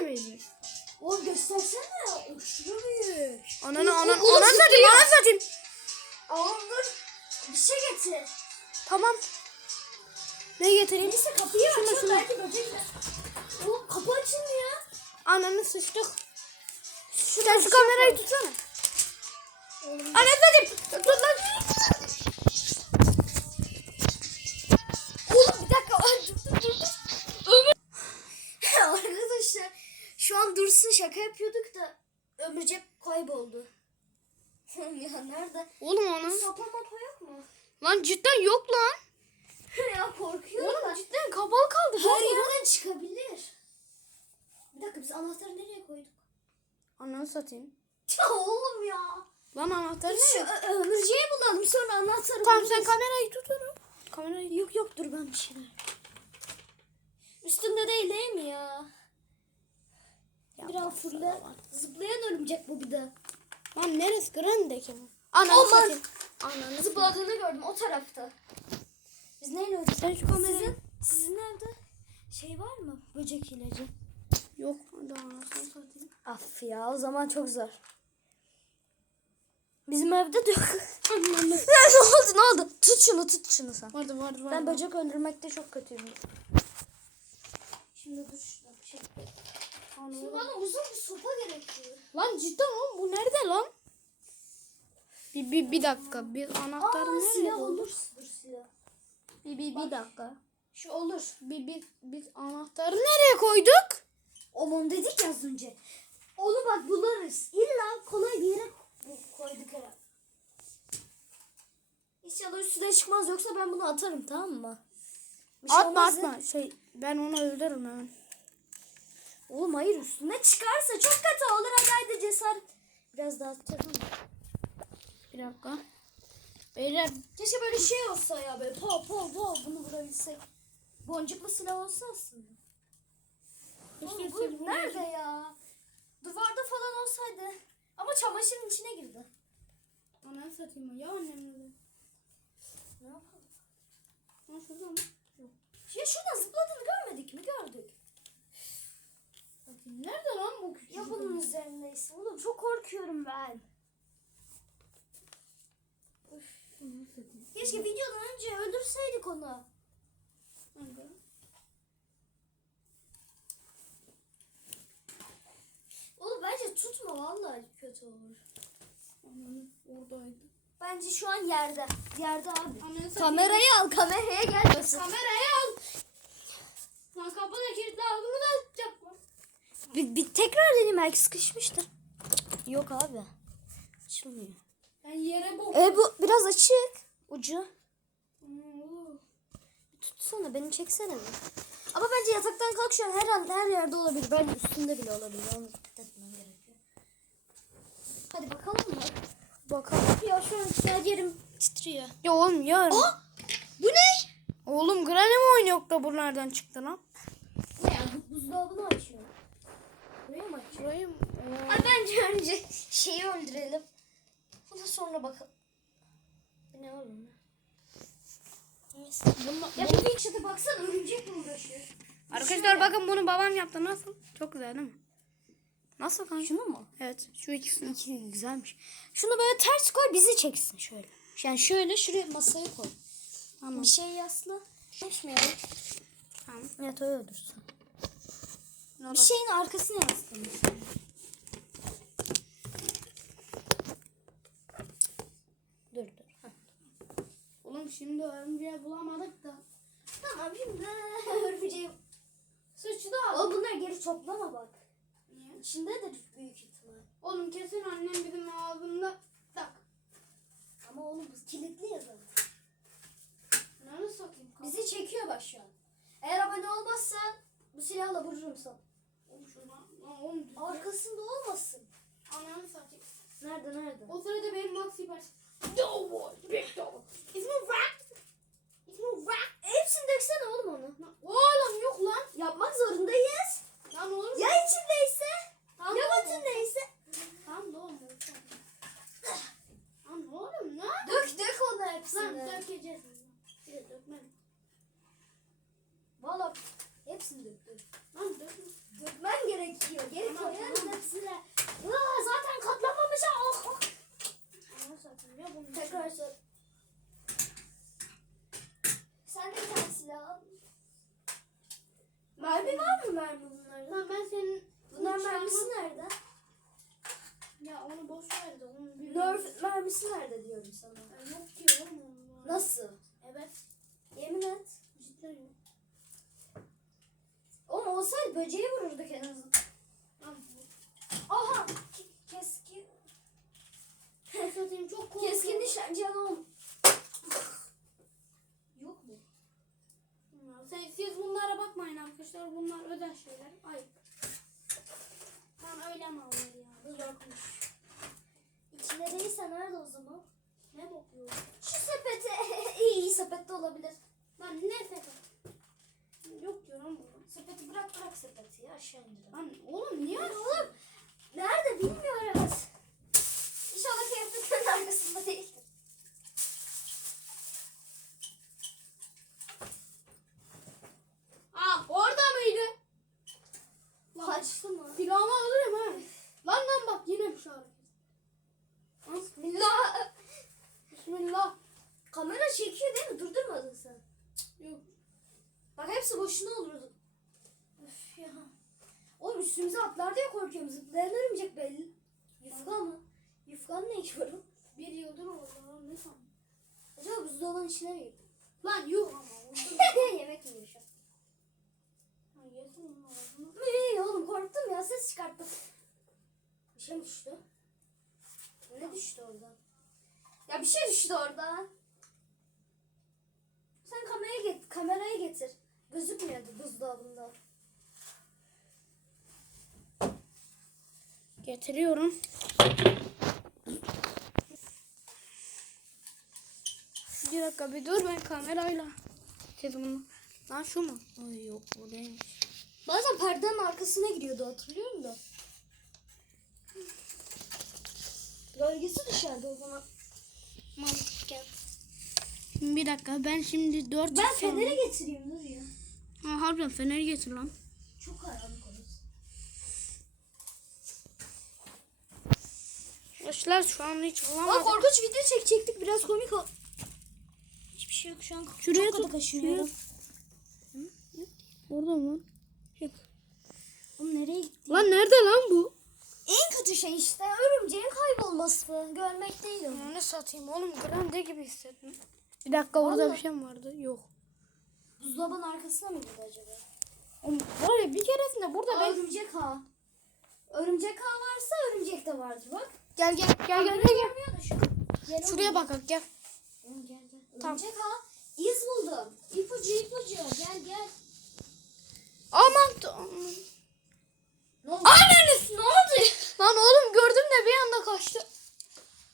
böyle miydi? Oğlum göstersene. Aşırı büyük. Ananı ananı ananı satayım ananı satayım. Oğlum dur. Bir şey getir. Tamam. Ne getireyim? Neyse kapıyı Şuna, açalım şuna. belki böcek de. Oğlum kapı açılmıyor. Ananı sıçtık. Sen şu kamerayı tutsana. Ananı satayım. Tut lan. Şu an Dursun şaka yapıyorduk da ömürcek kayboldu. ya nerede? Oğlum onun. Sopa mopa yok mu? Lan cidden yok lan. ya korkuyorum Oğlum ben. cidden kapalı kaldı. Her yerden çıkabilir. Bir dakika biz anahtarı nereye koyduk? Ananı satayım. Ya oğlum ya. Lan anahtarı Şu ne? ö- ömürceği bulalım sonra anahtarı Tamam sen buluruz. kamerayı tut onu. Kamerayı Yok yok dur ben bir şeyler. Üstünde değil değil mi ya? Biraz bak fırla. Zıplayan örümcek bu bir de. Lan neresi Grande'ki mi? Ananı Aman. satayım. Ananı Zıpladığını gördüm o tarafta. Biz neyle öldük? Sen şu kamerayı. Sizin, sizin evde şey var mı? Böcek ilacı. Yok. Hadi anasını satayım. Af ya o zaman çok zor. Bizim evde de yok. Ananı. ne oldu ne oldu? Tut şunu tut şunu sen. Vardı vardı vardı. Ben böcek öldürmekte çok kötüyüm. Şimdi dur şuna bir şey. Şimdi bana uzun bir sopa gerekiyor. Lan cidden oğlum bu nerede lan? Bir, bir, bir dakika. Bir anahtarı Aa nerede? silah olur. Silah. Bir, bir, bir dakika. Şu olur. Bir, bir, biz anahtarı nereye koyduk? Omon dedik ya az önce. Onu bak bularız. İlla kolay bir yere ko- koyduk herhalde. İnşallah üstüne çıkmaz yoksa ben bunu atarım tamam mı? Bir şey atma olmaz atma. Şey ben onu öldürürüm hemen. Oğlum hayır üstüne çıkarsa çok kötü olur hadi haydi cesaret. Biraz daha atacağım. Bir dakika. Beyler Keşke böyle şey olsa ya böyle po po po bunu vurabilsek. Boncuklu silah olsa aslında. Oğlum, bu nerede ya? Duvarda falan olsaydı. Ama çamaşırın içine girdi. Ananı satayım ya annem nerede? Ne yapalım? Lan şurada mı? Ya şuradan zıpladığını görmedik mi? Gördük. Nerede lan bu küçük? Ya bunun üzerindeyse. Oğlum çok korkuyorum ben. Satayım. Keşke videodan önce öldürseydik onu. Nerede? Oğlum bence tutma vallahi kötü olur. Ananı oradaydı. Bence şu an yerde. Yerde abi. Satayım. Kamerayı al kameraya gelmesin. Kamerayı al. Lan kapı da kilitli lan. Bir, bir tekrar deneyim belki sıkışmıştır. Yok abi. Açılmıyor. Ben yere bok. E bu biraz açık. Ucu. Oo. Tutsana beni çeksene bir. Ama bence yataktan kalk şu an her an her yerde olabilir. Belki üstünde bile olabilir. Onu dikkat etmem gerekiyor. Hadi bakalım mı? Bakalım. Ya şu an her yerim titriyor. Ya oğlum ya. Aa! Bu ne? Oğlum Granny mi oynuyor da bu nereden çıktı lan? Ne ya? Bu buzdolabını açıyor. Buraya mı mı? Ay bence önce şeyi öldürelim. Ondan sonra bakalım. Bu ne oğlum? Neyse. Ya bir bir çatı baksana örümcekle uğraşıyor. Arkadaşlar bakın bunu babam yaptı nasıl? Çok güzel değil mi? Nasıl kanka? Şunu mu? Evet şu ikisini. İki güzelmiş. Şunu böyle ters koy bizi çeksin şöyle. Yani şöyle şuraya masaya koy. Tamam. Bir şey yasla. Geçmeyelim. Tamam. Evet öyle dursun. Ne Bir şeyin arkasına yaslanır. Dur dur. Heh. Oğlum şimdi örümceği bulamadık da. Tamam şimdi örümceği. Sıçtı abi. Oğlum bunları geri toplama bak. Niye? İçindedir büyük ihtimal. Oğlum kesin annem bizim ağzında. Tak. Ama oğlum bu kilitli ya zaten. Nereye sokayım? Bizi çekiyor bak şu an. Eğer abone olmazsan bu silahla vururum sana. Oğlum şuna. Lan oğlum. düzgün. Arkasında olmasın. Ananı satayım. Nerede nerede? O sırada benim Maxi baş. No boy. Big dog. Ismi Rat. Ismi Rat. Hepsini döksene oğlum onu. Oğlum yok lan. Yapmak zorundayız. Lan oğlum. Ya içindeyse? Tamam, Ya oğlum. bütündeyse? Tamam da oğlum. Lan oğlum ne? Dök dök onu Lan hepsini. dökeceğiz. Bir de dökmem. Valla hepsini dök dök. Lan dökme. Dökmen gerekiyor. gerekiyor. Geri Tamam, koyarız tamam. hepsine. Aa, zaten katlamamış ha. Oh, oh. Ana satayım ya bunu. Tekrar sor. Sen de bir tane silah al. Mermi var mı mermi bunlarda? Lan ben senin Bunlar uçağını- mermisi nerede? Ya onu boş ver de onu bir Mermisi nerede diyorum sana. Ya Yok oğlum onlar. Nasıl? Evet. Yemin et. Cidden yok. Oğlum olsaydı böceği vururduk en azından. Aha! Ke- Keskin. satayım çok korkuyorum. Keskin nişancı. Yok mu? Sen, siz bunlara bakmayın arkadaşlar. Bunlar özel şeyler. Ayıp. Lan öyle mi alır ya? Bu değilse nerede o zaman? Ne bakıyor? Şu sepete. iyi sepette olabilir. Lan ne sepet? Yok diyorum bunu. Sepeti bırak bırak sepeti ya aşağı indir. Lan oğlum niye? Oğlum nerede bilmiyoruz. İnşallah kıyafetlerin arkasında değildir. Aa orada mıydı? Lan Kaçtı mı? silahımı alırım ha. Lan lan bak yine bir şey. Bismillah. Bismillah. Kamera çekiyor değil mi? Durdurmadın sen. Yok. Bak hepsi boşuna olurdu. Üf ya. Oğlum üstümüze atlar diye korkuyorum. Zıplayan örümcek belli. Yufka mı? Yufkan ne o? Bir yıldır lan ne sandın? Acaba buzdolabının içine mi girdi? Lan yok ama. Yemek yiyor şu an. Yesin oğlum korktum ya ses çıkarttım. Bir şey mi düştü? Ne düştü oradan? Ya bir şey düştü oradan. Sen kamerayı get kamerayı getir. Gözükmüyordu buzdolabında. Getiriyorum. Bir dakika bir dur ben kamerayla. Siz bunu. Lan şu mu? Ay yok bu değilmiş. Bazen perdenin arkasına giriyordu hatırlıyorum da. Gölgesi dışarıda o zaman. Mantıken. Bir dakika ben şimdi dört Ben feneri getireyim dur ya. Ha, harbiden feneri getir lan. Çok karanlık orası. Arkadaşlar şu an hiç Aa, olamadı. korkunç video çekecektik biraz komik ol. Hiçbir şey yok şu an. Şuraya Çok kaşınıyorum. Orada mı? Oğlum nereye gitti? Lan nerede lan bu? En kötü şey işte örümceğin kaybolması. Görmek değil o. Ya ne satayım oğlum grande gibi hissettim. Bir dakika orada Vallahi. bir şey mi vardı? Yok. Buzdolabının arkasına mı gitti acaba? Oğlum var ya bir keresinde burada ben... Örümcek ağ. Örümcek ağ varsa örümcek de vardır bak. Gel gel gel gel gel. gel. Gel Şuraya oğlum. bak gel. Oğlum gel gel. Tamam. Örümcek ağ. İz buldum. İpucu ipucu. Gel gel. Aman t- Ne oldu? Anneniz ne oldu? Lan oğlum gördüm de bir anda kaçtı.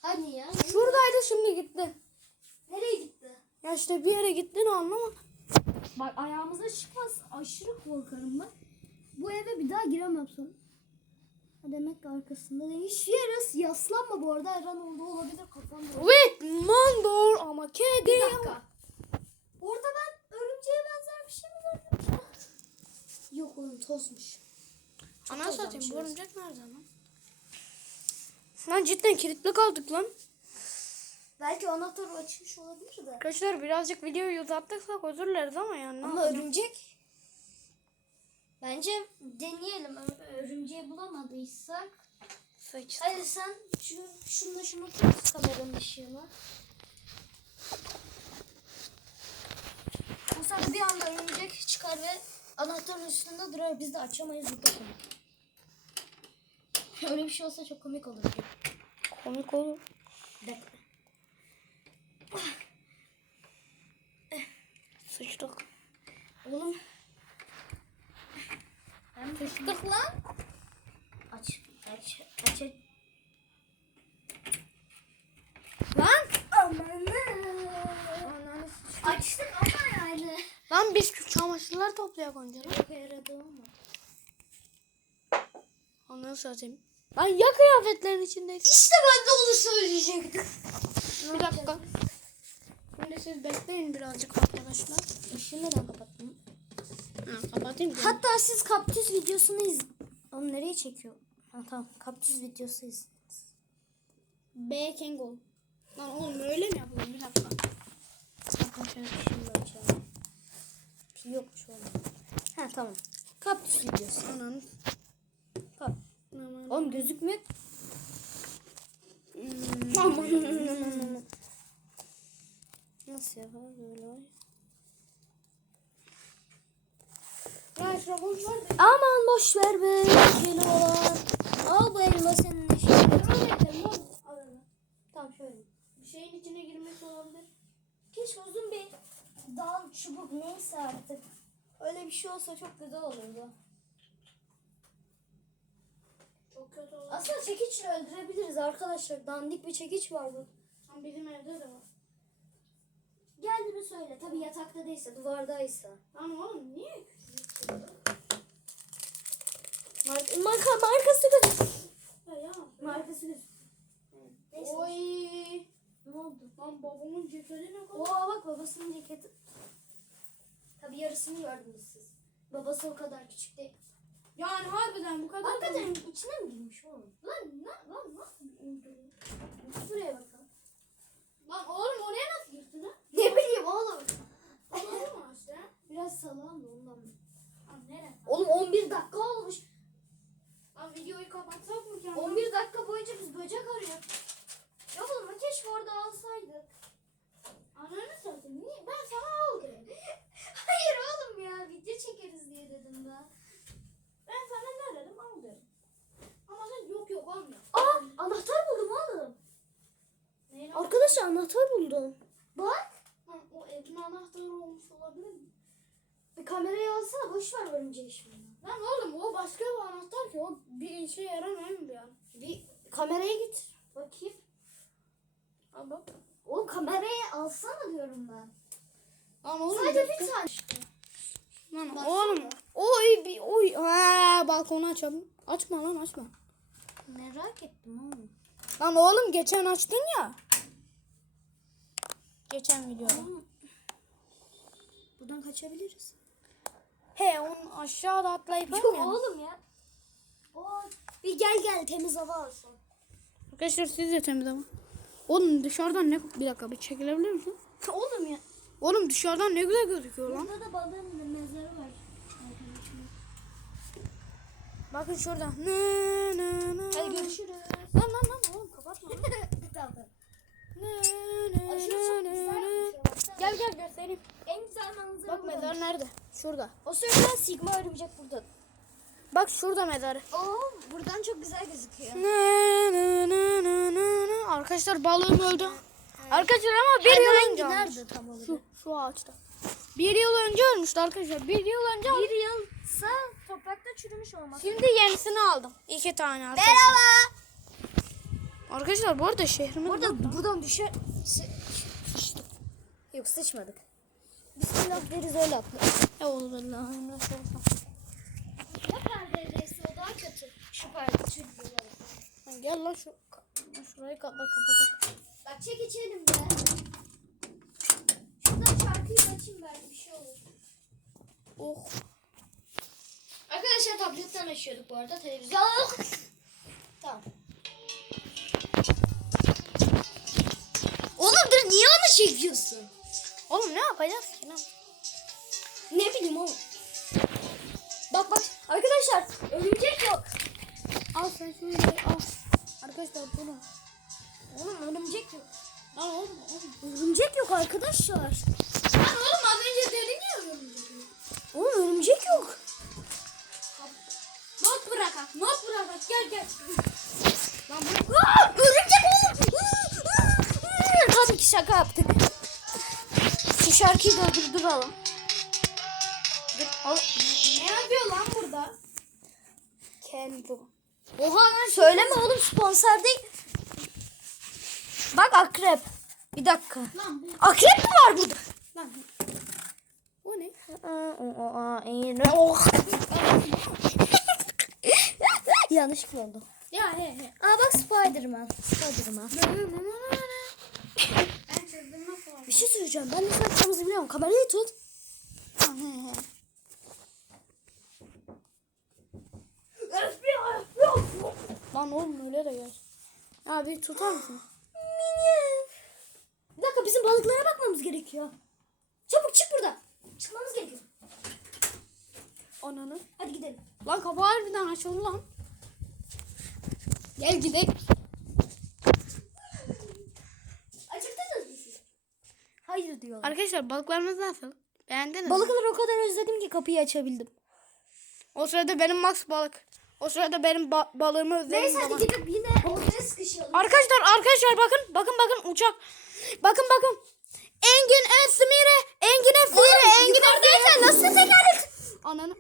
Hani ya? Şuradaydı şimdi gitti. Nereye gitti? Ya işte bir yere gitti ne anlamadım. Bak ayağımıza çıkmaz. Aşırı korkarım ben. Bu eve bir daha giremem sonra. Ha demek ki arkasında. Hiçbir yere yaslanma bu arada. Her an orada olabilir kafamda. With mandor ama kedi. Bir dakika. Orada ben örümceğe benzer bir şey mi gördüm ki? Yok oğlum tozmuş. Ana Çok satayım bu örümcek nerede lan? Lan cidden kilitli kaldık lan. Belki anahtarı açmış olabilir de. Arkadaşlar birazcık videoyu uzattıksak özür dileriz ama yani Ama örümcek. Bence deneyelim. Örümceği bulamadıysak. Sıçtı. Hadi sen şu, şununla şunu tut kameranın ışığına. Sefer bir anda örümcek çıkar ve anahtarın üstünde durar. Biz de açamayız. Bu da komik. Öyle bir şey olsa çok komik olur. Komik olur. Bir dakika. Sıçtık. Oğlum. Ben Sıçtık lan. aç. Aç. Aç. aç. Lan. Aman. Açtık ama yani. Lan biz çamaşırlar toplayak önce lan. Çok yaradı ama. Ondan satayım. Lan ya kıyafetlerin içindeyiz. İşte ben de onu söyleyecektim. Bir dakika. Şimdi siz bekleyin birazcık arkadaşlar. Işığı neden kapattın? Ha, kapatayım. mı? Hatta siz kaktüs videosunu iz Oğlum nereye çekiyor? Ha tamam. Kaktüs videosuyuz. B Kangol. Lan oğlum öyle mi yapalım? Bir dakika. Sakın şöyle şunu da açalım. Pil yokmuş oğlum. Ha tamam. Kaktüs videosu. Ananı. Kap. Oğlum gözükmüyor. Aman. Nasıl yapar böyle? Aman boş ver be. Geli olan. Al bu elma senin işin. Tamam şöyle. Bir şeyin içine girmesi olabilir. Keşke uzun bir dal çubuk neyse artık. Öyle bir şey olsa çok güzel olurdu. Çok kötü olur. Aslında çekiçle öldürebiliriz arkadaşlar. Dandik bir çekiç var bu. Bizim evde de var. Geldiğini söyle. Tabi yatakta değilse, duvardaysa. Lan oğlum niye küçük? Marka, marka markası gözük. Ya. Markası. Neyse. Oy. Ne oldu? Lan babamın ceketi ne kadar? Oo bak babasının ceketi. Tabi yarısını gördünüz siz. Babası o kadar küçük değil. Yani harbiden bu kadar. Hakikaten içine mi girmiş oğlum? Lan lan lan nasıl? Buraya bakalım. Lan oğlum oraya nasıl girdin lan? Ne bileyim oğlum. Olur mu işte? Biraz salam da ondan? Lan nereye? Oğlum 11 dakika olmuş. Lan videoyu kapatsak mı ki? 11 dakika boyunca biz böcek arıyoruz. Ya oğlum keşke orada alsaydık. Ananı satayım. Niye? Ben sana aldım. Hayır oğlum ya video çekeriz diye dedim ben. Ben sana ne dedim? Al dedim. Ama sen yok yok olmuyor. Aa anahtar buldum oğlum. Neyin Arkadaşlar anahtar buldum. Bak. Lan o evin anahtarı olmuş olabilir mi? Bir kamerayı alsana boş ver örümceği şimdi. Lan oğlum o başka bir anahtar ki o bir işe yaramayan bir an. Bir kameraya git. Bakayım. Al bak. Oğlum kamerayı alsana diyorum ben. Lan oğlum. Sadece bir tane. Lan Baksana. oğlum. Oy bir oy. Ha, balkonu açalım. Açma lan açma. Merak ettim oğlum. Lan oğlum geçen açtın ya. Geçen videoda. Oğlum, Buradan kaçabiliriz. He onu aşağıda atlayıp Yok oğlum ya. Oo, bir gel gel temiz hava alsın. Arkadaşlar siz de temiz ama. Oğlum dışarıdan ne... Bir dakika bir çekilebilir misin? oğlum ya. Oğlum dışarıdan ne güzel gözüküyor lan. Burada da balığın mezarı var. Bakın şurada. Nı, nı, nı. Hadi görüşürüz. Lan lan lan oğlum kapatma. tamam. Nı, çok nı, Gel gel göstereyim. En güzel manzara Bak mezar nerede? Şurada. O sırada Sigma örümcek burada. Bak şurada mezarı. Oo, buradan çok güzel gözüküyor. Nı, nı, nı, nı, nı. Arkadaşlar balığım öldü. Arkadaşlar ama bir yıl önce nerede tam olarak? Şu, şu ağaçta. Bir yıl önce ölmüştü arkadaşlar. Bir yıl önce. Bir yılsa toprakta çürümüş olmaz. Şimdi yenisini aldım. İki tane arkadaşlar. Merhaba. Arkadaşlar bu arada şehrimiz Burada buradan düşer. Yok sıçmadık. Bismillah deriz öyle atlarız. Ya olur Allah'ım nasıl olsa. Ya perdedeyse o daha kötü. Şu perde. Lan Gel lan şu şurayı katla kapatalım. Bak çek içelim be. Şuradan şarkıyı açayım belki bir şey olur. Oh. Arkadaşlar tabletten açıyorduk bu arada televizyon. tamam. Oğlum dur niye onu çekiyorsun? Oğlum ne yapacağız ki lan? Ne bileyim oğlum. Bak bak arkadaşlar örümcek yok. Al sen şöyle al. Arkadaşlar bunu. Oğlum örümcek yok. Lan oğlum oğlum. Örümcek yok arkadaşlar. Lan oğlum az Durduralım. Dur, oğlum. Ne yapıyor lan burada? Kendo. Oha lan Söyleme oğlum sponsor değil. Bak akrep. Bir dakika. Lan bu. Akrep mi var burada? Lan. Bu ne? Yanlışlıkla oldu. Ya he he. Aa bak Spiderman. Spiderman. Ben çizdim nasıl oldu? Bir şey söyleyeceğim. Ben nasıl yapacağımızı biliyorum. Kamerayı tut. Lan oğlum öyle de gel. Abi tutar mısın? Minyon. Bir dakika bizim balıklara bakmamız gerekiyor. Çabuk çık buradan. Çıkmamız gerekiyor. Ananı. Hadi gidelim. Lan kapağı harbiden açıldı lan. Gel gidelim. Acıktınız mı siz? Hayır diyorlar. Arkadaşlar balıklarımız nasıl? Beğendiniz mi? Balıkları o kadar özledim ki kapıyı açabildim. O sırada benim Max balık. O sırada benim ba- balığımı özledim. Neyse hadi gidip yine ortaya sıkışalım. Arkadaşlar arkadaşlar bakın bakın bakın uçak. Bakın bakın. Engin Esmire, Engin Esmire, Engin Esmire. nasıl tekerlek? Ananı.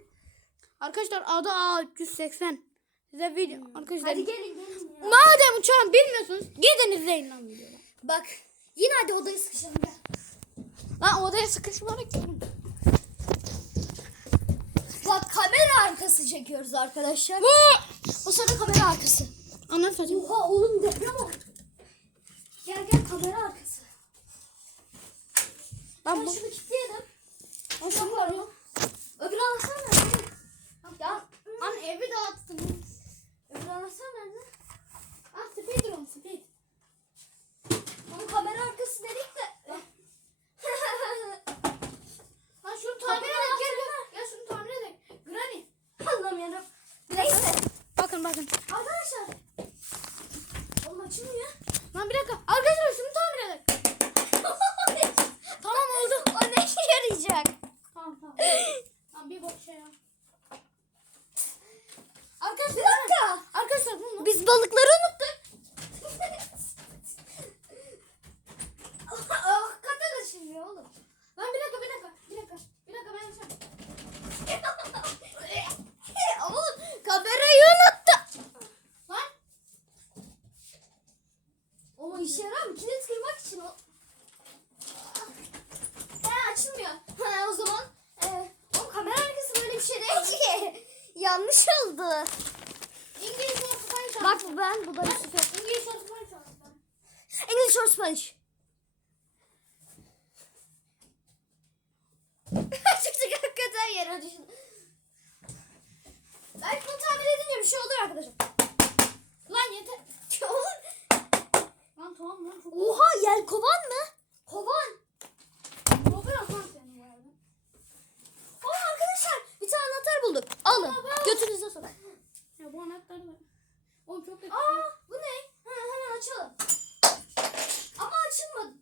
Arkadaşlar adı A380. Size video arkadaşlar. Hadi gelin gelin ya. Madem uçağın bilmiyorsunuz gidin izleyin lan videoyu. Bak yine hadi odaya sıkışalım. Lan odaya sıkışmamak oğlum. Bak kamera arkası çekiyoruz arkadaşlar. Bu. Sırada kamera arkası. Ananı satayım. Oha oğlum deprem oldu. Gel gel kamera arkası. Ben bu. şunu kilitleyelim. Lan şu var ya. Öbür anahtar nerede? Ya an evi dağıttın. Öbür anahtar nerede? Ah speedrun speed. Ama kamera arkası dedik de. Lan şunu tamir edek gel gel. Ya şunu tamir edek. Granny. Allah'ım yarabbim. Neyse. Bakın bakın. Arkadaşlar. Oğlum açılmıyor. Lan bir dakika. Arkadaşlar şunu tamir edek. tamam oldu. O ne işe yarayacak? Tamam tamam. Lan bir bok şey ya. Arkadaşlar. Bir dakika. Arkadaşlar bunu. Biz balıkları unuttuk. oh, kata açılmıyor oğlum. Lan bir dakika bir dakika. Bir dakika. Bir dakika ben yapacağım. oğlum kamerayı unuttum. Lan. Ama işe yarar mı? Kilit kırmak için o. He açılmıyor. Ha o zaman. E, o kamera arkası böyle bir şey değil ki. Yanlış oldu. İngiliz ortaya çağır. Bak ben, bu da Yusuf. İngiliz ortaya çağır. English or Spanish? Çıktık hakikaten yere düşün. Belki bunu tahmin edince bir şey olur arkadaşlar. Lan yeter. Oğlum. Lan tamam lan. Çok Oha yel kovan mı? Kovan. Problem lan senin bu arada. Oha arkadaşlar bir tane anahtar bulduk. Alın. Götünüze sokun. Ya bu anahtarı da. Oğlum çok kötü. Aa bu ne? Ha, hemen açalım. Ama açılmadı.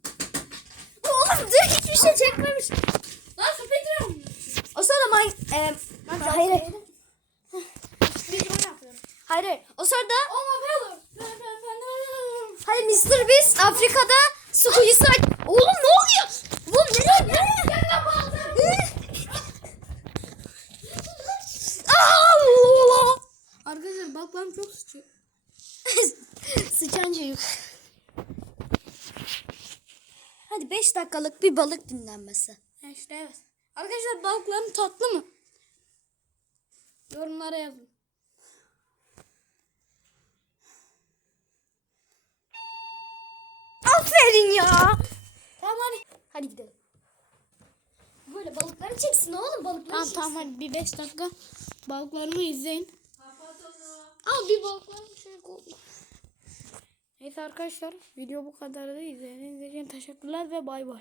Oğlum dur hiçbir şey çekmemiş. Lan speedrun. O sırada may... E, hayır. hayır. Hayır. hayır. O sırada Oh my. Hayır Mr. Beast Afrika'da su kuyusu. Oğlum ne oluyor? Oğlum nereye? Nereye? Gel lan bu aldım. Allah! Balıklarım çok sıçıyor. Sıçan çocuk. Hadi 5 dakikalık bir balık dinlenmesi. Ha işte evet. Arkadaşlar balıklarım tatlı mı? Yorumlara yazın. Aferin ya. Tamam hadi. Hadi gidelim. Böyle balıkları çeksin oğlum balıkları Tamam çeksin. tamam hadi bir 5 dakika balıklarımı izleyin. Al bir balıklarım şey oldu. Neyse arkadaşlar video bu kadardı. İzlediğiniz için teşekkürler ve bay bay.